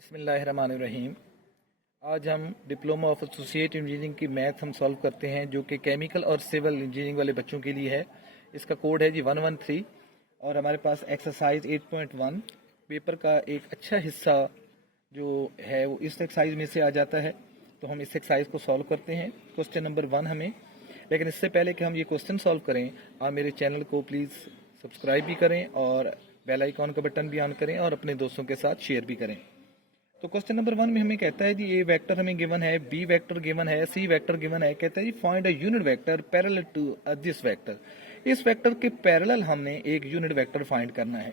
बिस्मिल्लाहिर्रहमानिर्रहीम। आज हम डिप्लोमा ऑफ एसोसिएट इंजीनियरिंग की मैथ हम सॉल्व करते हैं, जो कि केमिकल और सिविल इंजीनियरिंग वाले बच्चों के लिए है। इसका कोड है जी 113 और हमारे पास एक्सरसाइज 8.1 पेपर का एक अच्छा हिस्सा जो है वो इस एक्सरसाइज में से आ जाता है। तो हम इस एक्सरसाइज को सॉल्व करते हैं। क्वेश्चन नंबर 1 हमें, लेकिन इससे पहले कि हम ये क्वेश्चन सॉल्व करें, आप मेरे चैनल को प्लीज़ सब्सक्राइब भी करें और बेल आइकॉन का बटन भी ऑन करें और अपने दोस्तों के साथ शेयर भी करें। तो क्वेश्चन नंबर 1 में हमें कहता है जी ए वेक्टर हमें गिवन है, बी वेक्टर गिवन है, सी वेक्टर गिवन है। कहता है जी find a unit vector parallel to this vector. इस वेक्टर के पैरेलल हमने एक यूनिट वेक्टर फाइंड करना है।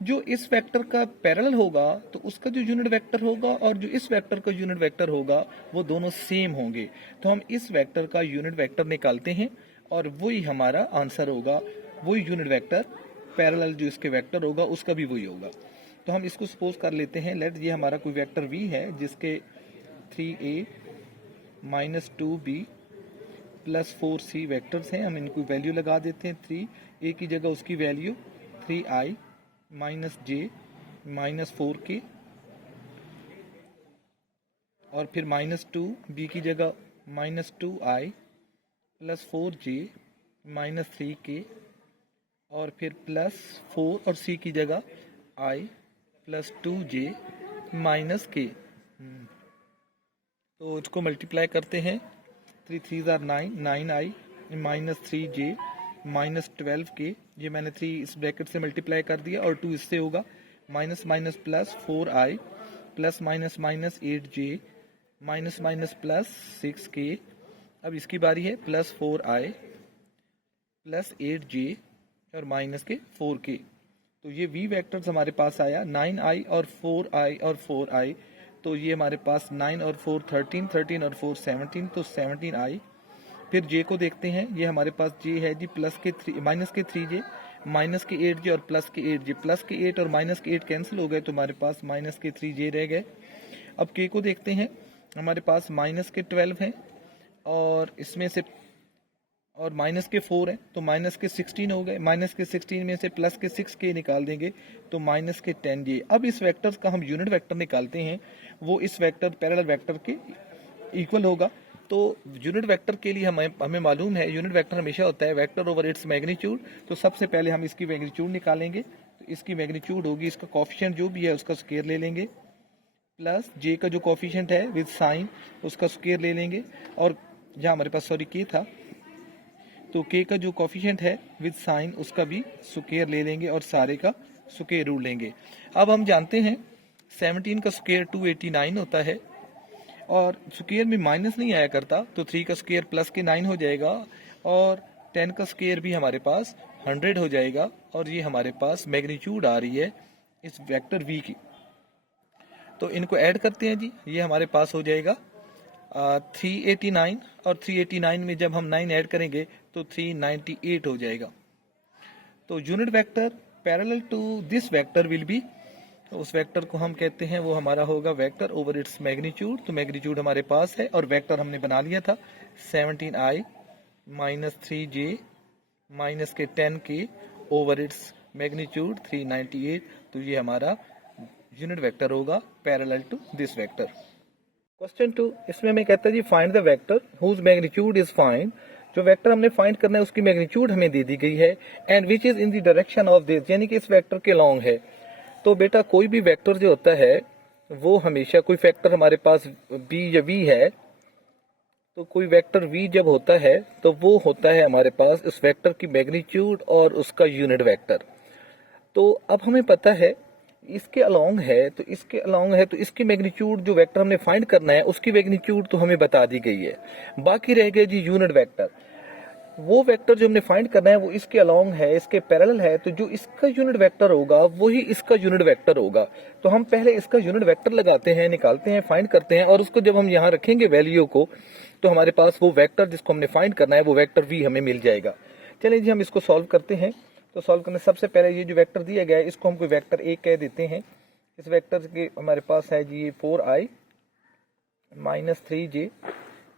जो इस वेक्टर का पैरेलल होगा तो उसका जो यूनिट वेक्टर होगा और जो इस वेक्टर का यूनिट वेक्टर होगा वो दोनों सेम होंगे। तो हम इस वेक्टर का यूनिट वेक्टर निकालते हैं और वही हमारा आंसर होगा। वही यूनिट वेक्टर पैरेलल जो इसके वेक्टर होगा उसका भी वही होगा। तो हम इसको सपोज कर लेते हैं, लेट ये हमारा कोई वेक्टर v है जिसके 3a minus 2b plus 4c vectors हैं। हम इनको वैल्यू लगा देते हैं। 3a की जगह उसकी value 3i minus j minus 4k और फिर माइनस 2b की जगह minus 2i plus 4j minus 3k और फिर प्लस 4 और c की जगह i plus 2j minus k। तो इसको मल्टीप्लाई करते हैं। 3 3 9 9i minus 3j minus 12k। ये मैंने 3 इस ब्रैकेट से मल्टीप्लाई कर दिया और 2 इससे होगा। Minus minus plus 4i plus minus minus 8j minus minus plus 6k। अब इसकी बारी है प्लस 4i प्लस 8j और माइनस के 4k। तो ये v वेक्टर्स हमारे पास आया 9i और 4i और 4i। तो ये हमारे पास 9 और 4 13, 13 और 4 17, तो 17i। फिर j को देखते हैं, ये हमारे पास j है जी प्लस के 3 माइनस के 3j माइनस के 8j और प्लस के 8j। प्लस के 8 और माइनस के 8 कैंसिल हो गए तो हमारे पास माइनस के 3j रह गए। अब k को देखते हैं, हमारे पास माइनस के 12 हैं और इसमें से और माइनस के 4 है तो माइनस के 16 हो गए। माइनस के 16 में से प्लस के 6k निकाल देंगे तो माइनस के 10j। अब इस वेक्टर का हम यूनिट वेक्टर निकालते हैं, वो इस वेक्टर पैरेलल वेक्टर के इक्वल होगा। तो यूनिट वेक्टर के लिए हमें मालूम है यूनिट वेक्टर हमेशा होता है वेक्टर ओवर इट्स मैग्नीट्यूड। तो सबसे पहले हम इसकी मैग्नीट्यूड निकालेंगे। तो इसकी मैग्नीट्यूड होगी, इसका कोफिशिएंट जो भी है उसका स्क्वायर ले लेंगे, प्लस j का जो कोफिशिएंट है विद साइन उसका स्क्वायर ले लेंगे, और जहाँ हमारे पास सॉरी k था तो k का जो कोफिशिएंट है विद साइन उसका भी स्क्वायर ले लेंगे और सारे का स्क्वायर रूट लेंगे। अब हम जानते हैं 17 का स्क्वायर 289 होता है और स्क्वायर में माइनस नहीं आया करता, तो 3 का स्क्वायर प्लस के 9 हो जाएगा और 10 का स्क्वायर भी हमारे पास 100 हो जाएगा। और ये हमारे पास मैग्नीट्यूड आ रही है इस वेक्टर v की। तो इनको ऐड करते हैं जी, ये हमारे पास हो जाएगा 389 और 389 में जब हम 9 ऐड करेंगे तो 398 हो जाएगा। तो unit vector parallel to this vector will be, तो उस वेक्टर को हम कहते हैं वो हमारा होगा वेक्टर ओवर इट्स मैग्नीट्यूड। तो मैग्नीट्यूड हमारे पास है और वेक्टर हमने बना लिया था 17i माइनस 3j माइनस के 10k ओवर इट्स मैग्नीट्यूड 398। तो ये हमारा यूनिट वेक्टर होगा parallel to this vector. Question 2, इसमें हमें कहता है जी find the vector whose magnitude is find. जो वेक्टर हमने फाइंड करना है उसकी मैग्नीट्यूड हमें दे दी गई है, and which is in the direction of this, यानी कि इस वेक्टर के लॉन्ग है। तो बेटा कोई भी वेक्टर जो होता है वो हमेशा, कोई वेक्टर हमारे पास b या v है, तो कोई वेक्टर v जब होता है तो वो होता है हमारे पास इस वेक्टर की मैग्नीट्यूड और उसका यूनिट वेक्टर। तो अब हमें पता है इसके अलोंग है, तो इसके अलोंग है तो इसकी मैग्नीट्यूड जो वेक्टर हमने फाइंड करना है उसकी मैग्नीट्यूड तो हमें बता दी गई है। बाकी रह गया जी यूनिट वेक्टर। वो वेक्टर जो हमने फाइंड करना है वो इसके अलोंग है, इसके पैरेलल है, तो जो इसका यूनिट वेक्टर होगा वही इसका यूनिट वेक्टर होगा। तो हम पहले इसका यूनिट वेक्टर लगाते हैं, निकालते हैं, फाइंड करते हैं, और उसको जब हम यहाँ रखेंगे वैल्यू को तो हमारे पास वो वेक्टर जिसको हमने फाइंड करना है वो वेक्टर v हमें मिल जाएगा। चलिए जी हम इसको सॉल्व करते हैं। तो सॉल्व करने सबसे पहले ये जो वेक्टर दिया गया है इसको हम कोई वेक्टर a कह देते हैं। इस वेक्टर के हमारे पास है जी 4i माइनस 3j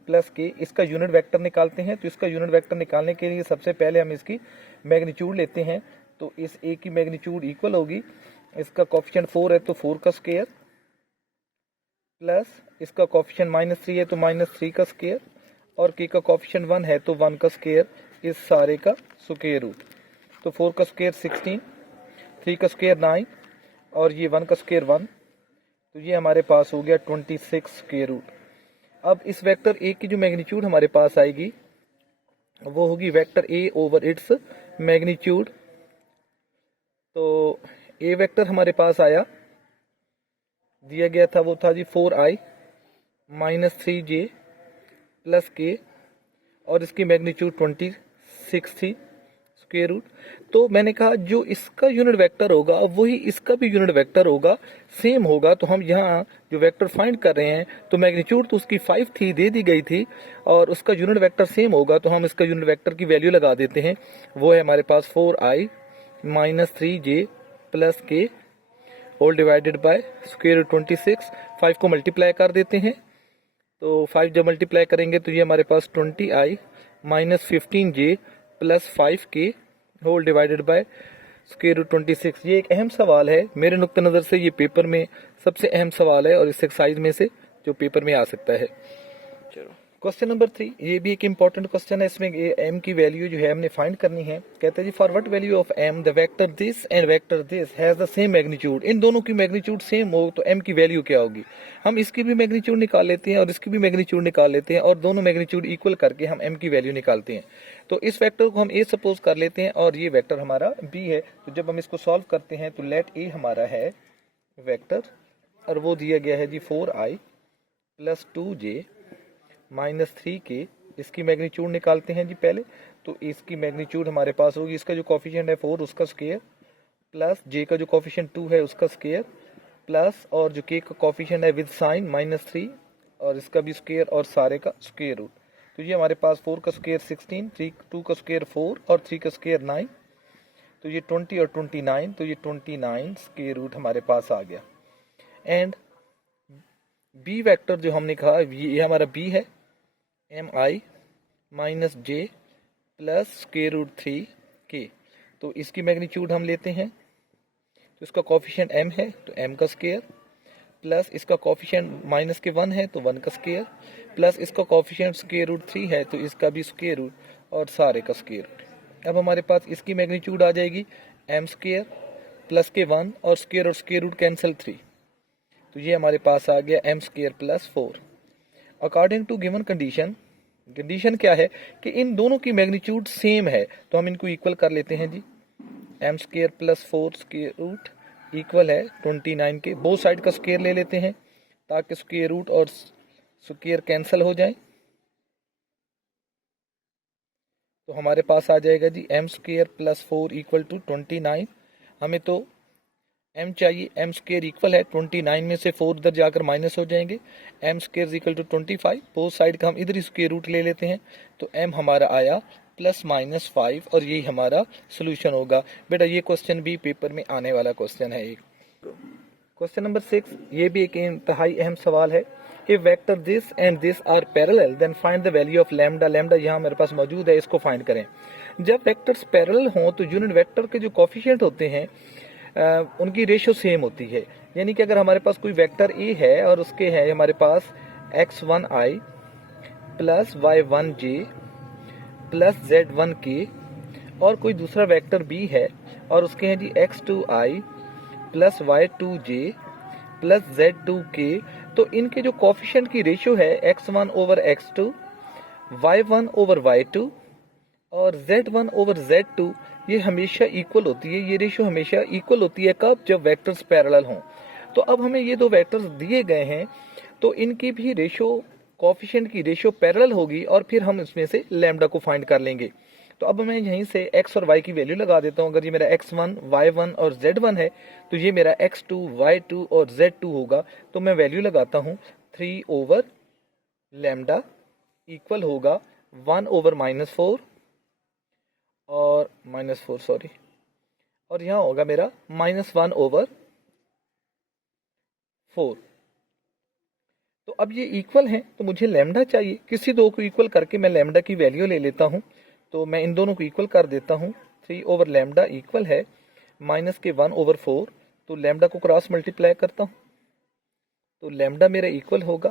प्लस के, इसका यूनिट वेक्टर निकालते हैं। तो इसका यूनिट वेक्टर निकालने के लिए सबसे पहले हम इसकी मैग्नीट्यूड लेते हैं। तो इस a की मैग्नीट्यूड इक्वल होगी, इसका कोफिशिएंट 4 है तो 4 का स्क्वायर प्लस इसका कॉफिशिएंट -3 है तो -3 का स्क्वायर, और k का कॉफिशिएंट 1 है तो 1 का स्क्वायर, इस सारे का स्क्वायर रूट। तो 4 का स्क्वायर 16, 3 का स्क्वायर 9 और ये 1 का स्क्वायर 1, तो ये हमारे पास हो गया 26 स्क्वायर रूट। अब इस वेक्टर ए की जो मैग्नीट्यूड हमारे पास आएगी वो होगी vector A over its magnitude. तो ए वेक्टर हमारे पास आया, दिया गया था वो था जी 4i -3j प्लस के, और इसकी मैग्नीट्यूड 26 थी स्क्वायर रूट। तो मैंने कहा जो इसका यूनिट वेक्टर होगा वही इसका भी यूनिट वेक्टर होगा, सेम होगा। तो हम यहाँ जो वेक्टर फाइंड कर रहे हैं तो मैग्नीट्यूड तो उसकी 5 थी, दे दी गई थी, और उसका यूनिट वेक्टर सेम होगा, तो हम इसका यूनिट वेक्टर की वैल्यू लगा देते हैं। वो है हमारे पास 4i -3j plus k whole divided by square root 26। 5 को मल्टीप्लाई कर देते हैं, तो 5 जब मल्टीप्लाई करेंगे तो ये हमारे पास 20i -15j plus 5k whole divided by square root 26। ये एक अहम सवाल है मेरे नुक्ते नज़र से, ये पेपर में सबसे अहम सवाल है और इस एक्सरसाइज में से जो पेपर में आ सकता है। चलो क्वेश्चन नंबर 3, ये भी एक इंपॉर्टेंट क्वेश्चन है। इसमें m की वैल्यू जो है हमने फाइंड करनी है। कहते हैं जी for what value of m the vector this and vector this has the same magnitude. इन दोनों की मैग्नीट्यूड सेम हो तो m की वैल्यू क्या होगी। हम इसकी भी मैग्नीट्यूड निकाल लेते हैं और इसकी भी मैग्नीट्यूड निकाल लेते हैं, और दोनों मैग्नीट्यूड इक्वल करके हम m की वैल्यू निकालते हैं। तो इस वेक्टर को हम a सपोज कर लेते हैं और ये वेक्टर हमारा b है। तो जब हम इसको सॉल्व करते हैं तो लेट a हमारा है वेक्टर, और वो दिया गया है जी 4i प्लस 2j -3k। इसकी मैग्नीट्यूड निकालते हैं जी पहले। तो इसकी मैग्नीट्यूड हमारे पास होगी, इसका जो कॉफिशिएंट है 4 उसका स्क्वायर, प्लस j का जो कॉफिशिएंट 2 है उसका स्क्वायर, प्लस और जो k का कॉफिशिएंट है विद साइन -3 और इसका भी स्क्वायर और सारे का स्क्वायर रूट। तो ये हमारे पास 4 का स्क्वायर 16, 2 का स्क्वायर 4 और 3 का स्क्वायर 9, तो ये 20 और 29, तो ये 29 स्क्वायर रूट हमारे पास आ गया। एंड b वेक्टर जो हमने कहा ये हमारा b है mi -j plus square root 3k। तो इसकी मैग्नीट्यूड हम लेते हैं, तो इसका कॉफिशिएंट m है तो m का स्क्वायर, प्लस इसका कॉफिशिएंट माइनस के 1 है तो 1 का स्क्वायर, प्लस इसका कॉफिशिएंट स्क्वायर रूट 3 है तो इसका भी स्क्वायर रूट और सारे का स्क्वायर रूट। अब हमारे पास इसकी मैग्नीट्यूड आ जाएगी m स्क्वायर प्लस के 1 और स्क्वायर रूट कैंसिल 3, तो ये हमारे पास आ गया m square plus 4। According to given condition क्या है कि इन दोनों की मैग्नीट्यूड सेम है, तो हम इनको इक्वल कर लेते हैं जी। m square plus 4 square root equal है 29 के। बोथ साइड का स्क्वायर ले लेते हैं ताकि स्क्वायर रूट और स्क्वायर कैंसिल हो जाए। तो हमारे पास आ जाएगा जी m square plus 4 equal to 29। हमें तो m चाहिए, m स्क्वायर इक्वल है 29 में से 4 इधर जाकर माइनस हो जाएंगे, m square equal to 25। Both side का हम इधर ही स्क्वायर रूट ले लेते हैं, तो m हमारा आया +-5 और यही हमारा सोल्यूशन होगा। बेटा ये क्वेश्चन भी पेपर में आने वाला क्वेश्चन है। एक क्वेश्चन नंबर 6, ये भी एक इंतहाई अहम सवाल है। If vector this and this are parallel then find the value of lambda. Lambda यहाँ मेरे पास मौजूद है, इसको फाइंड करें। जब वेक्टर्स पैरेलल हों तो यूनिट वेक्टर के जो कॉफिशिएंट होते हैं उनकी रेशियो सेम होती है। यानी कि अगर हमारे पास कोई वेक्टर ए है और उसके है हमारे पास x1i plus y1j plus z1k, और कोई दूसरा वेक्टर b है और उसके हैं जी x2i plus y2j plus z2k, तो इनके जो कॉफिशिएंट की रेशियो है x1 over x2, y1 over y2 और z1 ओवर z2, ये हमेशा इक्वल होती है। ये रेशियो हमेशा इक्वल होती है कब, जब वेक्टर्स पैरेलल हों। तो अब हमें ये दो वेक्टर्स दिए गए हैं तो इनकी भी रेशियो, कॉफिशिएंट की रेशियो पैरेलल होगी और फिर हम इसमें से लैम्डा को फाइंड कर लेंगे। तो अब मैं यहीं से x और y की वैल्यू लगा देता हूँ। अगर ये मेरा x1, y1 और z1 है तो ये मेरा x2, y2 और z2 होगा। तो मैं वैल्यू लगाता हूँ 3 ओवर लैम्डा इक्वल होगा 1 ओवर -4 और -4 सॉरी, और यहाँ होगा मेरा -1 ओवर 4। तो अब ये इक्वल हैं तो मुझे लैम्डा चाहिए। किसी दो को इक्वल करके मैं लैम्डा की वैल्यू ले लेता हूँ। तो मैं इन दोनों को इक्वल कर देता हूँ। 3 ओवर लैम्डा इक्वल है -1 ओवर 4। तो लैम्डा को क्रॉस मल्टीप्लाई करता हूँ तो लैम्डा मेरा इक्वल होगा,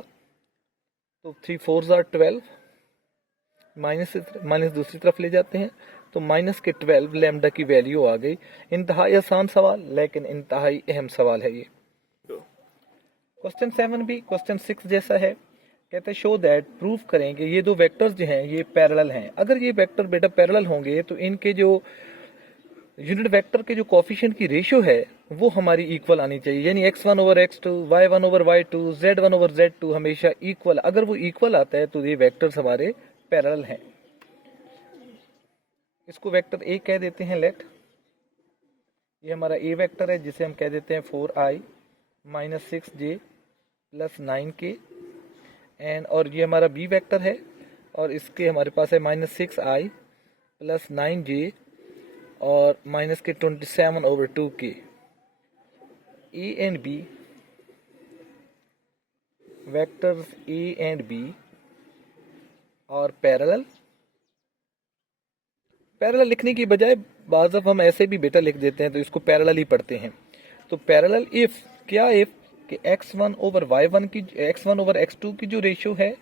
तो 3 4 12, माइनस दूसरी तरफ ले जाते हैं तो माइनस के 12 लैम्डा की वैल्यू आ गई। इंतहाई आसान सवाल लेकिन इंतहाई अहम सवाल है ये। क्वेश्चन 7 भी क्वेश्चन 6 जैसा है। कहते हैं शो दैट, प्रूव करेंगे ये दो वेक्टर्स जो हैं ये पैरेलल हैं। अगर ये वेक्टर बेटा पैरेलल होंगे तो इनके जो यूनिट वेक्टर के जो कोफिशिएंट की रेशियो है वो हमारी इक्वल आनी चाहिए, यानी x1 over x2, y1 over y2, z1 over z2 हमेशा इक्वल। अगर वो इक्वल आता है तो ये वेक्टर्स हमारे पैरेलल हैं। इसको वेक्टर ए कह देते हैं। लेट, ये हमारा ए वेक्टर है जिसे हम कह देते हैं 4i minus 6j plus 9k and, और ये हमारा बी वेक्टर है और इसके हमारे पास है माइनस 6i प्लस 9j और माइनस के 27 over 2k। A and B vectors A and B और पैरेलल लिखने की बजाय बाज़ हम ऐसे भी बेटा लिख देते हैं तो इसको पैरेलल ही पढ़ते हैं। तो पैरेलल इफ क्या, इफ कि x1 ओवर y1 की, x1 ओवर x2 की जो रेशियो है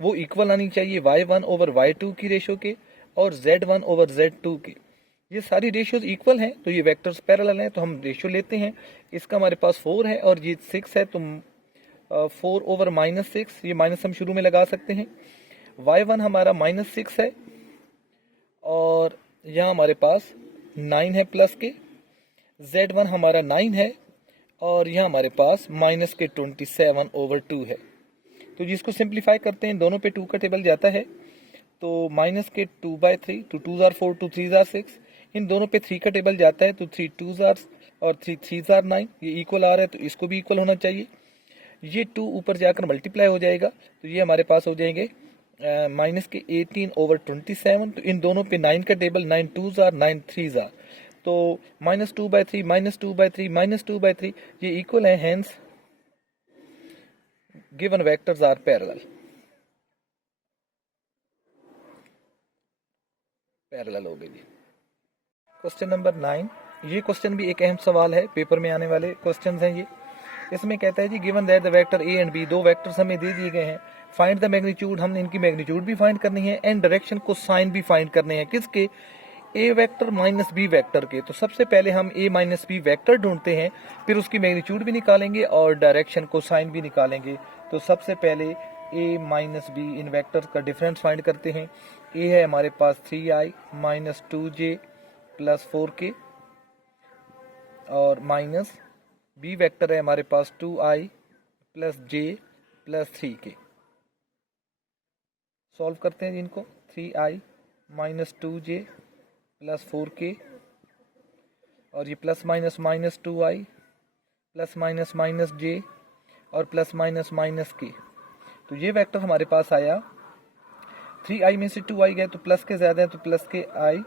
वो इक्वल आनी चाहिए y1 ओवर y2 की रेशियो के और z1 ओवर z2 के। ये सारी रेशियोज इक्वल हैं तो ये वेक्टर्स पैरेलल हैं। तो हम रेशियो लेते हैं, इसका हमारे पास 4 है और ये 6 है, तो 4 ओवर माइनस 6, ये माइनस हम शुरू में लगा सकते हैं। y1 हमारा माइनस 6 है और यहाँ हमारे पास 9 है प्लस के, z1 हमारा 9 है और यहाँ हमारे पास माइनस के 27 ओवर 2 है। तो जिसको सिंप्लीफाई करते हैं दोनों पे 2 का टेबल जाता है, तो माइनस के 2/3, 2 2 जार 4, 2 3 जार 6, इन दोनों पे 3 का टेबल जाता है तो 3 2 जार और 3 3 जार 9, ये इक्वल आ रहा है तो इसको भी इक्वल होना चाहिए। ये 2 ऊपर जाकर मल्टीप्लाई हो जाएगा तो ये हमारे पास हो जाएंगे माइनस के 18 ओवर 27। तो इन दोनों पे 9 का टेबल, 9 2 जार 9 3 जार, तो माइनस 2/3 माइनस 2/3 माइनस 2/3 ये इक्वल है। Hence given vectors are parallel. हो गई। क्वेश्चन नंबर 9, ये क्वेश्चन भी एक अहम सवाल है, पेपर में आने वाले क्वेश्चन हैं ये। इसमें कहता है जी given that the vector A and B, दो वेक्टर्स हमें दे दिए गए हैं, फाइंड द मैग्नीट्यूड, हमने इनकी मैग्नीट्यूड भी फाइंड करनी है एंड डायरेक्शन को साइन भी फाइंड करने हैं। किसके? ए वेक्टर माइनस बी वेक्टर के। तो सबसे पहले हम ए माइनस बी वेक्टर ढूंढते हैं, फिर उसकी मैग्नीट्यूड भी निकालेंगे और डायरेक्शन को साइन भी निकालेंगे। तो सबसे पहले ए माइनस बी इन वेक्टर्स का डिफरेंस फाइंड करते हैं। ए है हमारे पास 3i minus 2j plus 4k और माइनस बी वेक्टर है हमारे पास 2i plus j plus 3k। Solve करते हैं इनको, 3i minus 2j plus 4k और ये plus minus minus 2i plus minus minus j और प्लस माइनस माइनस k। तो ये वेक्टर हमारे पास आया, 3i में से 2i गए तो प्लस के ज्यादा है तो प्लस के i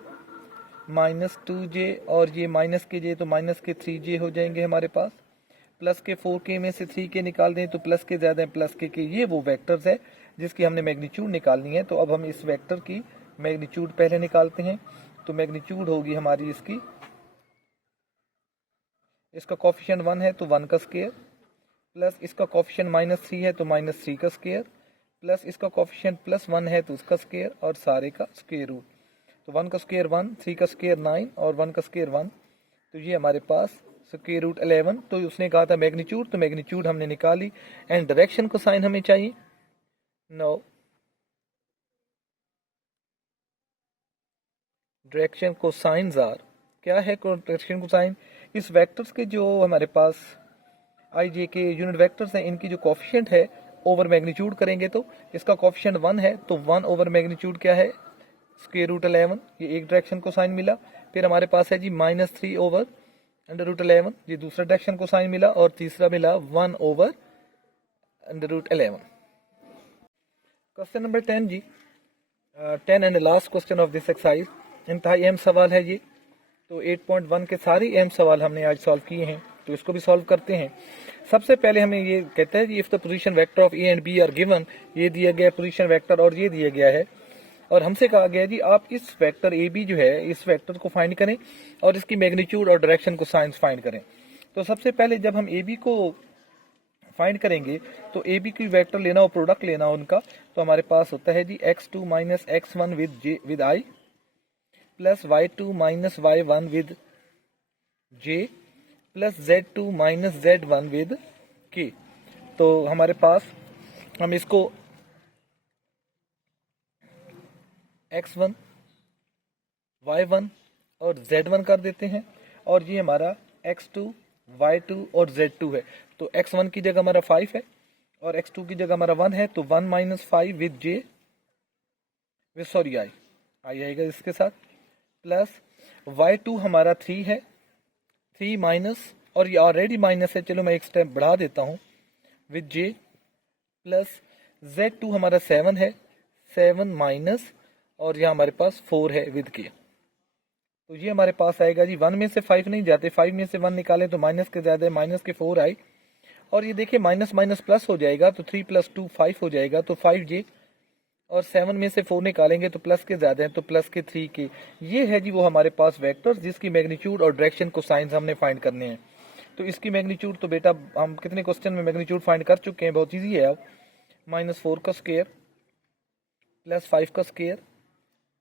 माइनस 2j और ये माइनस के j तो माइनस के 3j हो जाएंगे हमारे पास। प्लस के 4k में से 3k निकाल दें तो प्लस के ज्यादा है प्लस के ये वो वेक्टर्स है जिसकी हमने मैग्नीट्यूड निकालनी है। तो अब हम इस वेक्टर की मैग्नीट्यूड पहले निकालते हैं। तो मैग्नीट्यूड होगी हमारी इसकी, इसका कोफिशिएंट 1 है तो 1 का स्क्वायर, प्लस इसका कोफिशिएंट माइनस 3 है तो माइनस 3 का स्क्वायर, प्लस इसका कोफिशिएंट प्लस 1 है तो उसका स्क्वायर और सारे का स्क्वायर रूट। तो 1 का स्क्वायर 1, 3 का स्क्वायर 9 और 1 का स्क्वायर 1, तो ये हमारे पास स्क्वायर रूट 11। तो उसने कहा था मैग्नीट्यूड, तो मैग्नीट्यूड हमने निकाली एंड डायरेक्शन को साइन हमें चाहिए। No, direction cosines are, क्या है डायरेक्शन को साइन? इस वेक्टर्स के जो हमारे पास आई जे के यूनिट वेक्टर्स हैं इनकी जो कोफिशिएंट है ओवर मैग्नीट्यूड करेंगे तो इसका कोफिशिएंट 1 है तो 1 ओवर मैग्नीट्यूड क्या है? Square root 11। ये एक डायरेक्शन को साइन मिला। फिर हमारे पास है जी माइनस 3 ओवर अंडर रूट 11, ये दूसरा डायरेक्शन को साइन मिला और तीसरा मिला 1 over under root 11। Question number 10 जी, 10 and last question of this exercise. इंतहाई अहम सवाल है ये। तो 8.1 के सारे अहम सवाल हमने आज सॉल्व किए हैं तो इसको भी सॉल्व करते हैं। सबसे पहले हमें ये कहता है if the position vector of A and B are given, ये दिया गया पोजीशन वेक्टर और ये दिया गया है और हमसे कहा गया जी आप इस वेक्टर ए बी जो है इस वेक्टर को फाइंड करें और इसकी मैग्नीट्यूड और डायरेक्शन को साइंस फाइंड करें। तो सबसे पहले जब हम ए बी को फाइंड करेंगे तो ए बी की वेक्टर लेना और प्रोडक्ट लेना उनका, तो हमारे पास होता है जी x2 minus x1 with I plus y2 minus y1 with j plus z2 minus z1 with k। तो हमारे पास हम इसको x1 y1 और z1 कर देते हैं, और ये हमारा x2 y2 और z2 है। तो x1 की जगह हमारा 5 है और x2 की जगह हमारा 1 है, तो 1 minus 5 with j sorry I आएगा इसके साथ, प्लस y2 हमारा 3 है, 3 माइनस, और ये ऑलरेडी माइनस है, चलो मैं एक स्टेप बढ़ा देता हूँ, विद j प्लस z2 हमारा 7 है, 7 माइनस, और यहाँ हमारे पास 4 है विद k। तो ये हमारे पास आएगा जी 1 में से 5 नहीं जाते, 5 में से 1 निकालें तो माइनस के ज्यादा है, माइनस के 4 आई, और ये देखिए माइनस माइनस प्लस हो जाएगा, तो 3 प्लस 2 5 हो जाएगा, तो 5j, और 7 में से 4 निकालेंगे तो प्लस के ज्यादा है, तो प्लस के 3k। ये है जी वो हमारे पास वेक्टर्स जिसकी मैग्नीट्यूड और डायरेक्शन को साइंस हमने फाइंड करने हैं। तो इसकी मैग्नीट्यूड तो बेटा हम कितने क्वेश्चन में मैग्नीट्यूड फाइंड कर चुके हैं, बहुत ईजी है। अब -4 का स्क्वायर प्लस 5 का स्क्वायर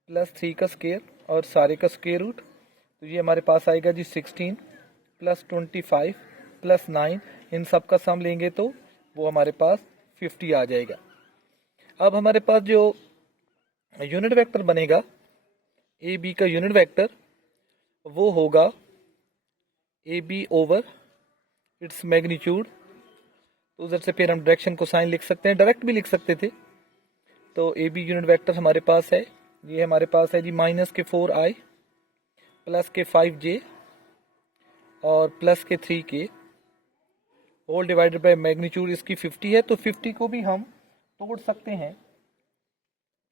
प्लस 3 का स्क्वायर और सारे का स्क्वायर रूट, तो ये हमारे पास आएगा जी 16 प्लस 25 प्लस 9, इन सब का सम लेंगे तो वो हमारे पास 50 आ जाएगा। अब हमारे पास जो यूनिट वेक्टर बनेगा ए बी का यूनिट वेक्टर, वो होगा A B over its magnitude. तो उधर से फिर हम डायरेक्शन को साइन लिख सकते हैं, डायरेक्ट भी लिख सकते थे। तो ए बी यूनिट वेक्टर हमारे पास है, ये हमारे पास है जी माइनस के 4i प्लस के 5j और प्लस के 3k whole divided by magnitude इसकी 50 है, तो 50 को भी हम तोड़ सकते हैं,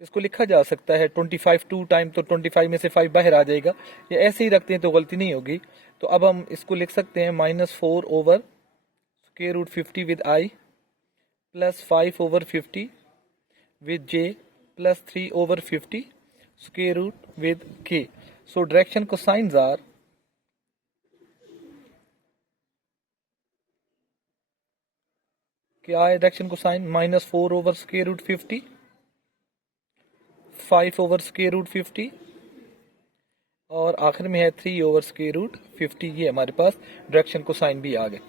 इसको लिखा जा सकता है 25 2 टाइम, तो 25 में से 5 बाहर आ जाएगा, ये ऐसे ही रखते हैं तो गलती नहीं होगी। तो अब हम इसको लिख सकते हैं -4 over square root 50 with i plus 5 over 50 with j plus 3 over 50 square root with k। So direction cosines are क्या है, direction cosine -4 over square root 50, 5 over square root 50 और आखिर में है 3 ओवर स्क्वायर रूट 50। ये हमारे पास direction को sign भी आ गए।